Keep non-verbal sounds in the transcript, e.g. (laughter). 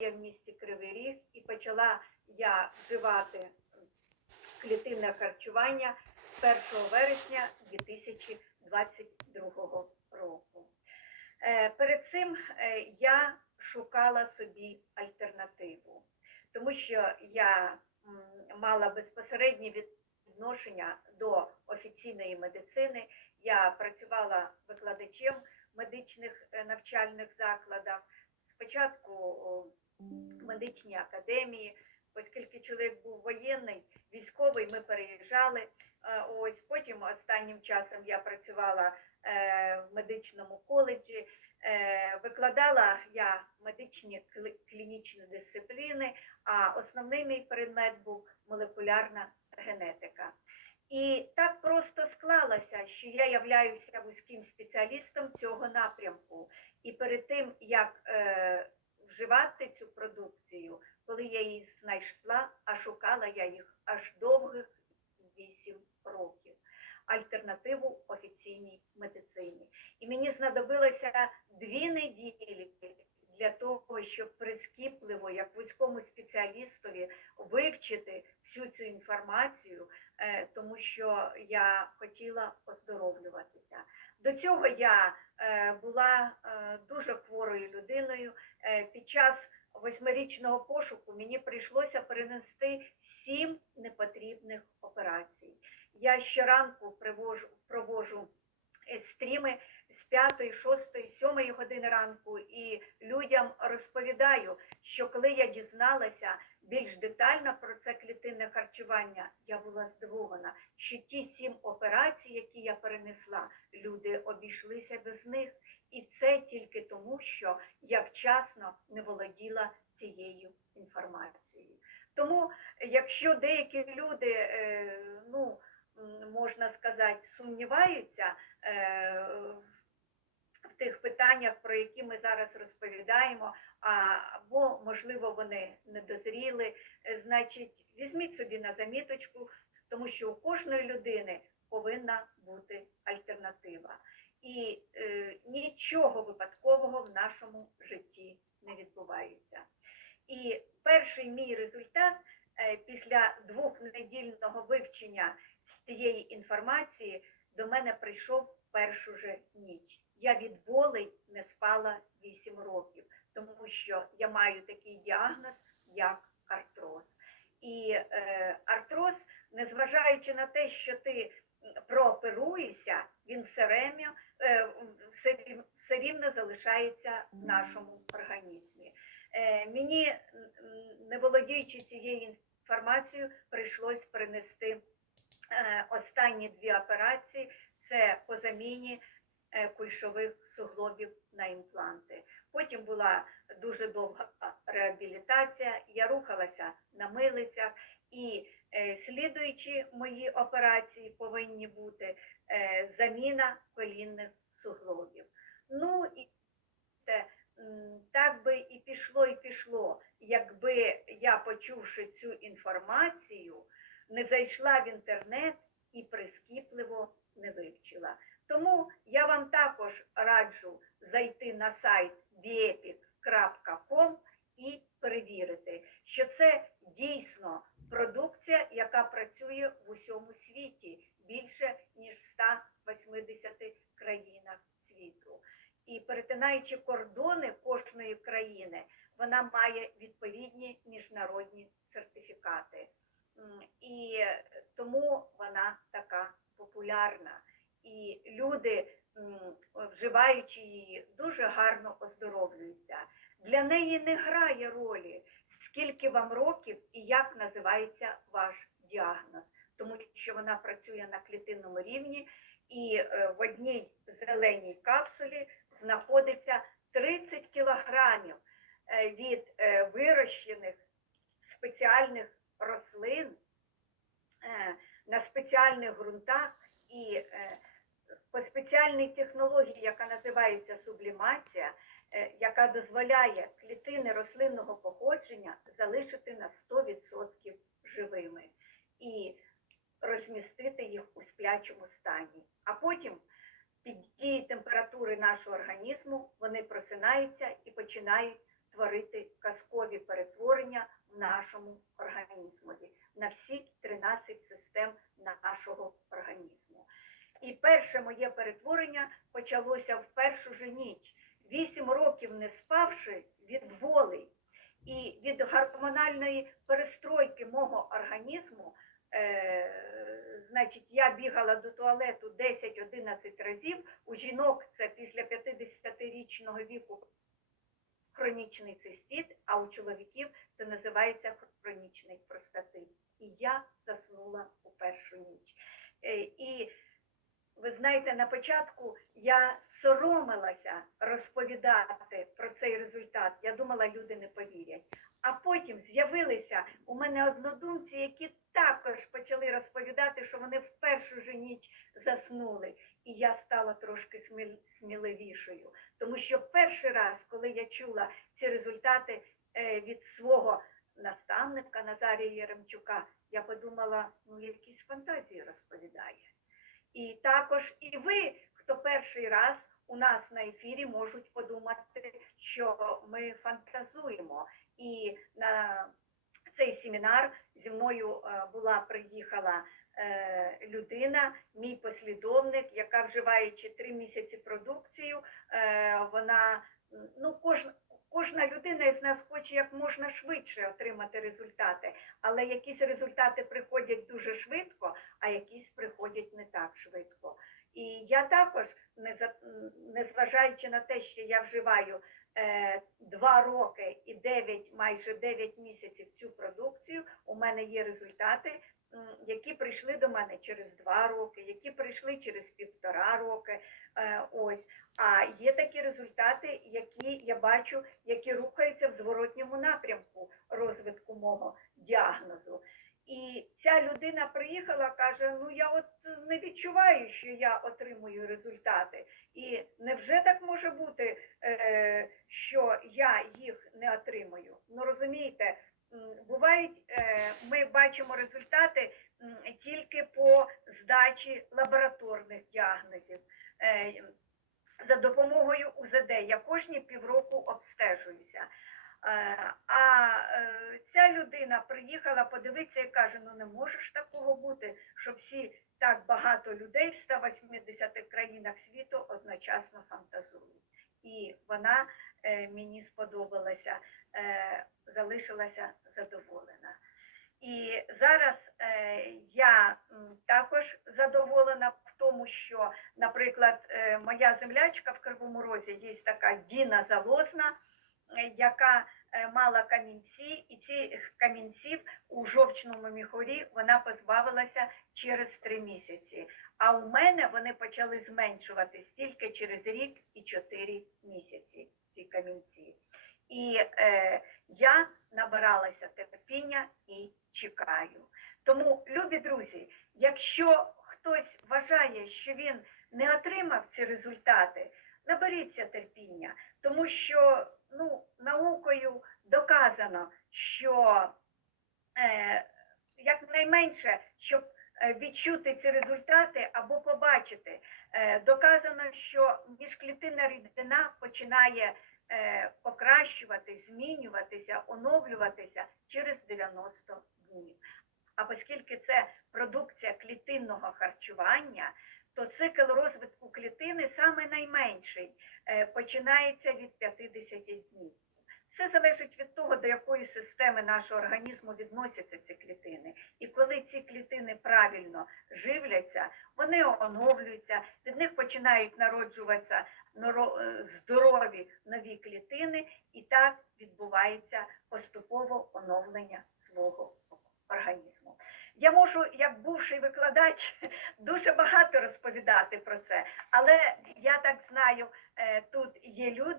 я в місті Кривий Ріг і почала я вживати клітинне харчування з 1 вересня 2022 року. Е, Перед цим е, я шукала собі альтернативу, тому що я мала безпосереднє відношення до офіційної медицини. Я працювала викладачем в медичних е, навчальних закладах. Спочатку медичній академії, оскільки чоловік був воєнний, військовий, ми переїжджали. Е, Ось потім останнім часом я працювала е, в медичному коледжі. Е, Викладала я медичні клінічні дисципліни, а основний мій предмет був молекулярна генетика. І так просто склалося, що я являюся вузьким спеціалістом цього напрямку. І перед тим, як вживати цю продукцію, коли я її знайшла, а шукала я їх аж довгих 8 років. Альтернативу офіційній медицині. І мені знадобилося дві неділі для того, щоб прискіпливо, як вузькому спеціалістові, вивчити всю цю інформацію, е, тому що я хотіла оздоровлюватися. До цього я е, була е, дуже хворою людиною. Е, Під час восьмирічного пошуку мені прийшлося перенести сім непотрібних операцій. Я щоранку привожу, провожу стріми з 5, 6, 7 години ранку і людям розповідаю, що коли я дізналася більш детально про це клітинне харчування, я була здивована, що ті сім операцій, які я перенесла, люди обійшлися без них. І це тільки тому, що я вчасно не володіла цією інформацією. Тому, якщо деякі люди, е, ну, можна сказати, сумніваються е, в тих питаннях, про які ми зараз розповідаємо, або, можливо, вони не дозріли, е, значить, візьміть собі на заміточку, тому що у кожної людини повинна бути альтернатива. І е, нічого випадкового в нашому житті не відбувається. І перший мій результат е, після двохнедільного вивчення з цієї інформації до мене прийшов першу же ніч. Я від болей не спала 8 років, тому що я маю такий діагноз, як артроз. І е, артроз, незважаючи на те, що ти прооперуєшся, він все рівно, е, все, все рівно залишається в нашому організмі. Е, мені, не володіючи цією інформацією, прийшлось перенести е, останні дві операції це по заміні е, кульшових суглобів на імпланти. Потім була дуже довга реабілітація, я рухалася на милицях, і е, слідуючі мої операції повинні бути е, заміна колінних суглобів. Ну і так би і пішло, і пішло, якби я, почувши цю інформацію, не зайшла в інтернет і прискіпливо не вивчила. Тому я вам також раджу зайти на сайт biepic.com і перевірити, що це дійсно продукція, яка працює в усьому світі більше ніж в 180 країнах світу. І перетинаючи кордони кожної країни, вона має відповідні міжнародні сертифікати. І тому вона така популярна. І люди, вживаючи її, дуже гарно оздоровлюються. Для неї не грає ролі, скільки вам років і як називається ваш діагноз, тому що вона працює на клітинному рівні, і е, в одній зеленій капсулі знаходиться 30 кілограмів е, від е, вирощених спеціальних рослин е, на спеціальних ґрунтах і е, по спеціальній технології, яка називається сублімація, е, яка дозволяє клітини рослинного походження залишити на 100% живими і розмістити їх у сплячому стані. А потім під дією температури нашого організму вони просинаються і починають створити казкові перетворення в нашому організмі на всі 13 систем нашого організму. І перше моє перетворення почалося в першу же ніч. Вісім років не спавши від болей і від гормональної перестройки мого організму, е, значить, я бігала до туалету 10-11 разів. У жінок це після 50-річного віку хронічний цистит, а у чоловіків це називається хронічний простатит. І я заснула у першу ніч. Е, І ви знаєте, на початку я соромилася розповідати про цей результат. Я думала, люди не повірять. А потім з'явилися у мене однодумці, які також почали розповідати, що вони в першу ж ніч заснули. І я стала трошки сміливішою. Тому що перший раз, коли я чула ці результати е, від свого наставника Назарія Яремчука, я подумала, ну якісь фантазії розповідає. І також і ви, хто перший раз у нас на ефірі, можуть подумати, що ми фантазуємо. І на цей семінар зі мною е, була приїхала людина, мій послідовник, яка вживаючи три місяці продукцію, е, вона ну кожна. Кожна людина із нас хоче як можна швидше отримати результати, але якісь результати приходять дуже швидко, а якісь приходять не так швидко. І я також, незважаючи на те, що я вживаю е, два роки і 9, майже 9 місяців цю продукцію, у мене є результати, які прийшли до мене через два роки, які прийшли через півтора роки. Е, ось. А є такі результати, які я бачу, які рухаються в зворотньому напрямку розвитку мого діагнозу. І ця людина приїхала, каже: Ну я от не відчуваю, що я отримую результати. І невже так може бути, е, що я їх не отримую? Ну розумієте, бувають, е, ми бачимо результати тільки по здачі лабораторних діагнозів. Е, За допомогою УЗД я кожні півроку обстежуюся. Е, А ця людина приїхала подивитися і каже: ну не може ж такого бути, що всі так багато людей в 180 країнах світу одночасно фантазують. І вона мені сподобалася, е, залишилася задоволена. І зараз е, я також задоволена в тому, що, наприклад, е, моя землячка в Кривому Розі є така Діна Залозна, е, яка е, мала камінці, і цих камінців у жовчному міхурі вона позбавилася через три місяці. А у мене вони почали зменшуватись тільки через рік і чотири місяці ці камінці. І е, я набиралася терпіння і чекаю. Тому, любі друзі, якщо хтось вважає, що він не отримав ці результати, наберіться терпіння, тому що ну, наукою доказано, що е, якнайменше, щоб відчути ці результати або побачити, е, доказано, що міжклітинна рідина починає е, покращуватись, змінюватися, оновлюватися через 90 днів. А оскільки це продукція клітинного харчування, то цикл розвитку клітини саме найменший, е, починається від 50 днів. Все залежить від того, до якої системи нашого організму відносяться ці клітини. І коли ці клітини правильно живляться, вони оновлюються, від них починають народжуватися е, здорові нові клітини, і так відбувається поступово оновлення свого організму. Я можу, як бувший викладач, (laughs) дуже багато розповідати про це, але я так знаю, е, тут є люди.